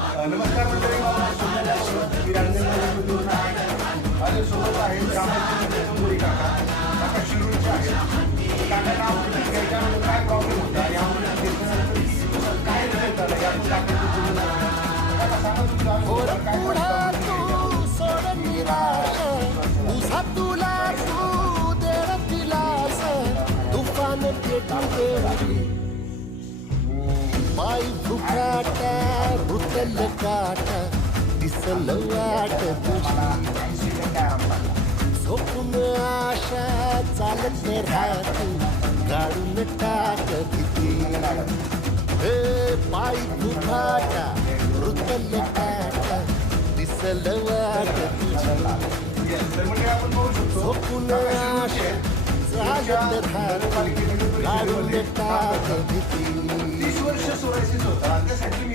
नमस्कार मंडळी, मी रांजणगाव माझ्यासोबत आहेत कामाचे मुली काका शिरूरचे आहेत. काका नाव घ्यायच्यामध्ये काय प्रॉब्लेम होता आणि आम्हाला काय रिझल्ट आला यातून काका सांगा तुमचा काय तुला तू देव दिलास तुफान पाय फुकाटा रुतल काटा दिसल वाट तुझी झोपून आशा चालत राहते काढून टाक भीती हे पाय फुकाटा रुतल काटा दिसल वाट तुझी झोपून आशा चालत राहते काढून टाक भीती. 30 वर्ष सोरायसिस होता त्यासाठी मी